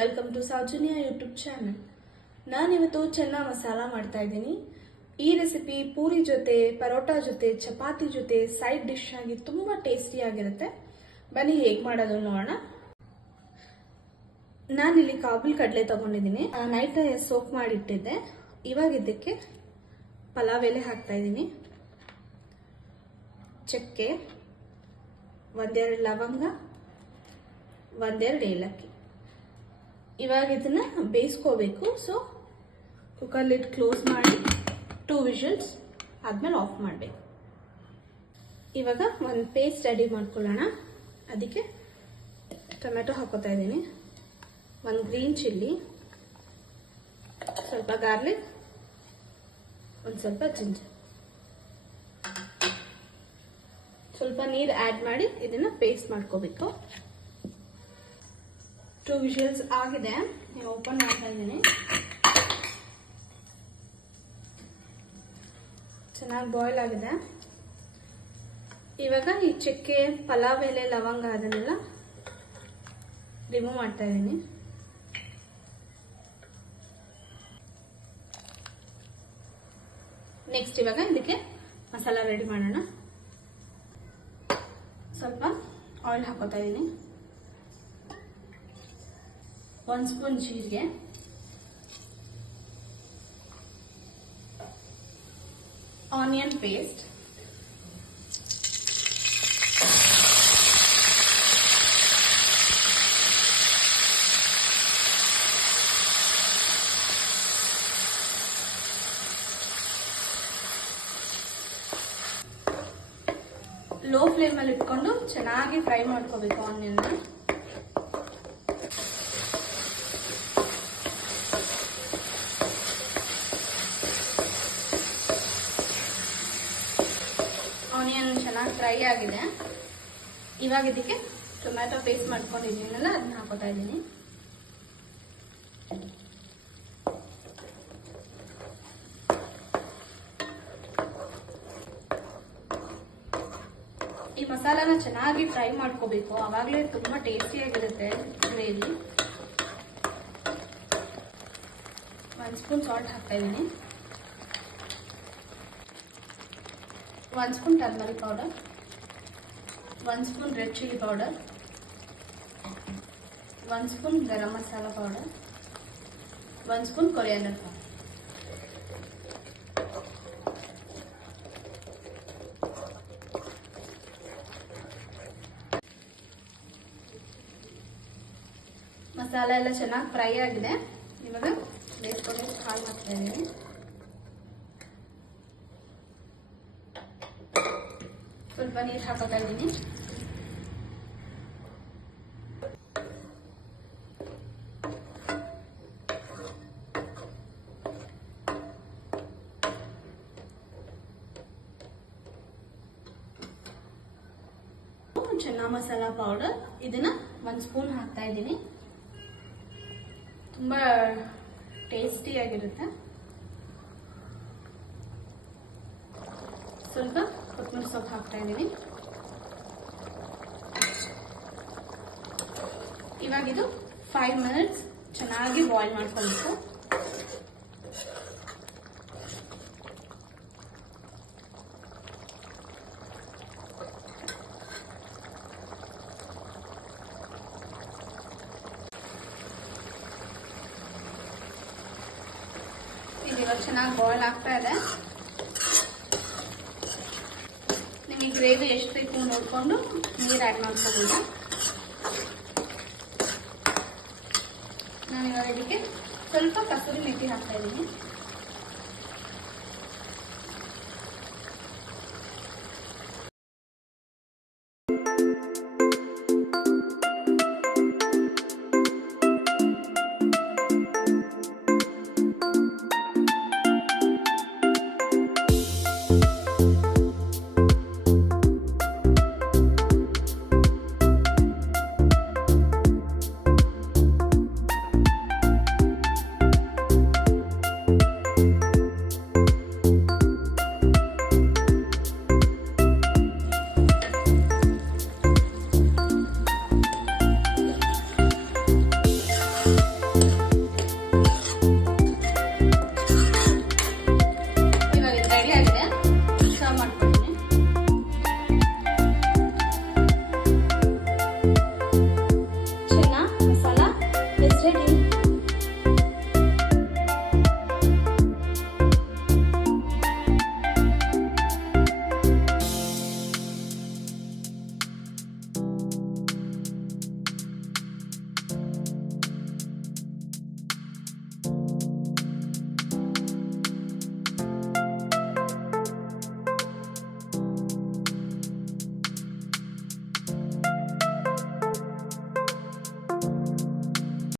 Welcome to Soujanya YouTube channel. ನಾನಿವತ್ತು ಚೆನ್ನ ಮಸಾಲ ಮಾಡ್ತಾ ಇದ್ದೀನಿ. ಈ ರೆಸಿಪಿ ಪೂರಿ ಜೊತೆ, ಪರೋಟಾ ಜೊತೆ, ಚಪಾತಿ ಜೊತೆ ಸೈಡ್ ಡಿಶ್ ಆಗಿ ತುಂಬಾ ಟೇಸ್ಟಿ ಆಗಿರುತ್ತೆ. ಬನ್ನಿ ಹೇಗೆ ಮಾಡೋದು ನೋಡೋಣ. ನಾನಿಲ್ಲಿ ಕಾಬೂಲ್ ಕಡಲೆ ತಗೊಂಡಿದ್ದೀನಿ. ನೈಟ್ ಸೋಕ್ ಮಾಡಿಟ್ಟಿದ್ದೆ. ಇವಾಗ ಇದಕ್ಕೆ ಪಲಾವ್ ಎಲೆ ಹಾಕ್ತಾ ಇದ್ದೀನಿ, ಚಕ್ಕೆ, ಒಂದೆರಡು ಲವಂಗ, ಒಂದೆರಡು ಏಲಕ್ಕಿ. ಇವಾಗ ಇದನ್ನ ಬೇಯಿಸ್ಕೋಬೇಕು. ಸೊ ಕುಕ್ಕರ್ ಲಿಡ್ ಕ್ಲೋಸ್ ಮಾಡಿ 2 ವಿಷಲ್ಸ್ ಆದ್ಮೇಲೆ ಆಫ್ ಮಾಡಬೇಕು. ಇವಾಗ ಒಂದು ಪೇಸ್ಟ್ ರೆಡಿ ಮಾಡ್ಕೊಳ್ಳೋಣ. ಅದಕ್ಕೆ ಟೊಮೆಟೊ ಹಾಕೋತಾ ಇದ್ದೀನಿ, ಒಂದು ಗ್ರೀನ್ ಚಿಲ್ಲಿ, ಸ್ವಲ್ಪ ಗಾರ್ಲಿಕ್, ಒಂದು ಸ್ವಲ್ಪ ಜಿಂಜರ್, ಸ್ವಲ್ಪ ನೀರು ಆ್ಯಡ್ ಮಾಡಿ ಇದನ್ನ ಪೇಸ್ಟ್ ಮಾಡ್ಕೋಬೇಕು. 2 ವಿಷಲ್ಸ್ ಆಗಿದೆ. ಓಪನ್ ಮಾಡ್ತಾ ಇದ್ದೀನಿ. ಚೆನ್ನಾಗಿ ಬಾಯ್ಲ್ ಆಗಿದೆ. ಇವಾಗ ಈ ಚಕ್ಕೆ, ಪಲಾವ್ ಎಲೆ, ಲವಂಗ ಅದನ್ನೆಲ್ಲ ರಿಮೂವ್ ಮಾಡ್ತಾ ಇದ್ದೀನಿ. ನೆಕ್ಸ್ಟ್ ಇವಾಗ ಇದಕ್ಕೆ ಮಸಾಲ ರೆಡಿ ಮಾಡೋಣ. ಸ್ವಲ್ಪ ಆಯಿಲ್ ಹಾಕೋತಾ ಇದ್ದೀನಿ, 1 ಸ್ಪೂನ್ ಜೀರಿಗೆ, ಆನಿಯನ್ ಪೇಸ್ಟ್, ಲೋ ಫ್ಲೇಮ್ ಅಲ್ಲಿ ಇಟ್ಕೊಂಡು ಚೆನ್ನಾಗಿ ಫ್ರೈ ಮಾಡ್ಕೋಬೇಕು ಆನಿಯನ್. ಆನಿಯನ್ ಚೆನ್ನಾಗಿ ಫ್ರೈ ಆಗಿದೆ. ಇವಾಗ ಇದಕ್ಕೆ ಟೊಮ್ಯಾಟೊ ಪೇಸ್ಟ್ ಮಾಡ್ಕೊಂಡಿದ್ದೀನಲ್ಲ ಅದನ್ನ ಹಾಕೋತಾ ಇದ್ದೀನಿ. ಈ ಮಸಾಲಾನ ಚೆನ್ನಾಗಿ ಫ್ರೈ ಮಾಡ್ಕೋಬೇಕು, ಆವಾಗಲೇ ತುಂಬಾ ಟೇಸ್ಟಿ ಆಗಿರುತ್ತೆ ಗ್ರೇವಿ. 1 ಸ್ಪೂನ್ ಸಾಲ್ಟ್ ಹಾಕ್ತಾ ಇದ್ದೀನಿ, 1 spoon turmeric powder, 1 spoon red chilli powder, 1 spoon garam masala powder, 1 spoon coriander powder. Masala ಎಲ್ಲ ಚೆನ್ನಾಗಿ ಫ್ರೈ ಆಗಿದೆ. ಇವಾಗ ಬೇಯಿಸ್ಕೊಂಡು ಹಾಲು ಹಾಕ್ತಾ ಇದ್ದೀನಿ. ಸ್ವಲ್ಪ ನೀರು ಹಾಕೋತಾ ಇದ್ದೀನಿ. ಚೆನ್ನ ಮಸಾಲ ಪೌಡರ್ ಇದನ್ನ 1 ಸ್ಪೂನ್ ಹಾಕ್ತಾ ಇದ್ದೀನಿ. ತುಂಬಾ ಟೇಸ್ಟಿ ಆಗಿರುತ್ತೆ. ಸ್ವಲ್ಪ ಕೊತ್ತಂಬರಿ ಸೊಪ್ಪು ಹಾಕ್ತಾ ಇದ್ದೀನಿ. ಇವಾಗ ಇದು 5 ಮಿನಿಟ್ಸ್ ಚೆನ್ನಾಗಿ ಬಾಯ್ಲ್ ಮಾಡ್ಕೊಳ್ಬೇಕು. ಇವಾಗ ಚೆನ್ನಾಗಿ ಬಾಯ್ಲ್ ಆಗ್ತಾ ಇದೆ. ನಿಮಗೆ ಗ್ರೇವಿ ಎಷ್ಟು ಬೇಕು ನೋಡಿಕೊಂಡು ನೀರು ಆ್ಯಡ್ ಮಾಡ್ಕೋಬೋದು. ನಾನು ಇವಾಗ ಇದಕ್ಕೆ ಸ್ವಲ್ಪ ಕಸೂರಿ ಮೆಥಿ ಹಾಕ್ತಾ ಇದ್ದೀನಿ.